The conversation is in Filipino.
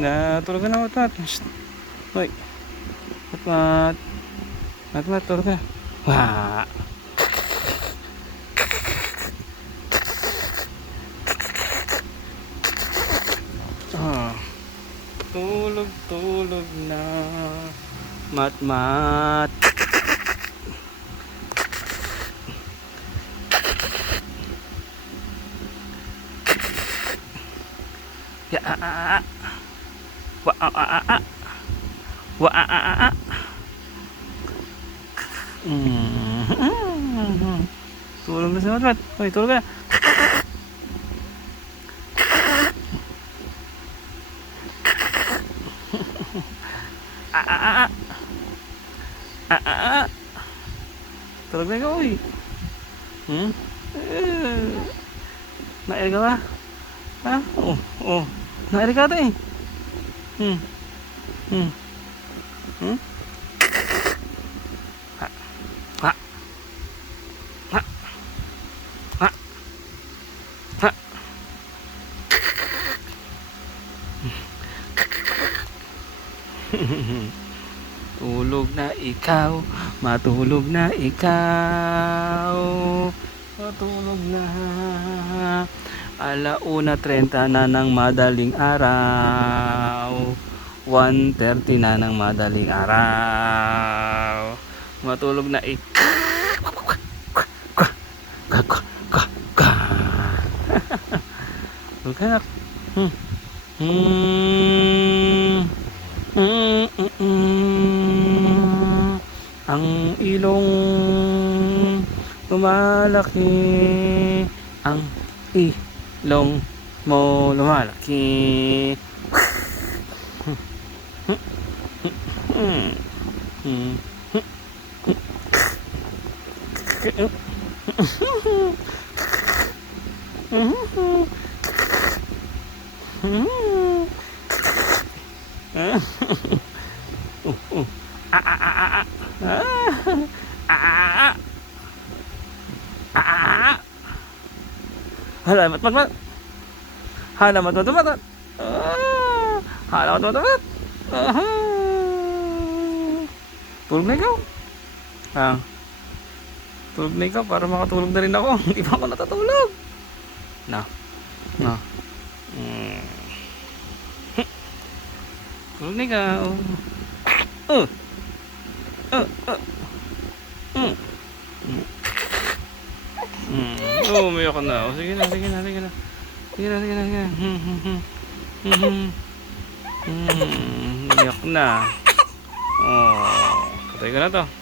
na. Tulog ka na, Matmat. Hoy. Matmat. Matmat, tulog ka. Wah. Ah. Tulog, tulog na. Matmat. Ya, ah, ah, ah. Wa, ah, ah, ah. Wa, ah, ah, ah, ah. Mm. Tulog na si Matmat. Hoy, tulog ka. Ah, ah, ah, ah. Ah, ah, ah. Tulog na ikaw, uy. Hmm? Nair ka ba? Ha? Oo, oo. Nair ka ito eh. Hmm. Hmm. Hmm? Ha. Ha. Ha. Ha. Ha. Tulog na ikaw, matulog na ikaw, matulog na. Alauna 30 na ng madaling araw, 1.30 na ng madaling araw. Matulog na ka na. Hmm. Hmm. Mm, mm, mm. Ang ilong lumalaki Ang ลงโมลมาลักทีอะอะอะอะ Hala, mat mat mat. Hala, mat mat mat. Ah, Hala, mat mat mat. Aha. Tulog na ikaw. Ah. Tulog na ikaw para makatulog na rin ako. Hindi pa ako natatulog. Na. Na. Mm. Tulog na ikaw. Oh. Oh, oh. Mm. Mm. Oh, umiyak na. Oh, sige na, sige na, sige na. Sige na, sige na, sige na. Hmm, hmm, hmm. Hmm, hmm. Hmm, umiyak na. Oh, patay ka na to.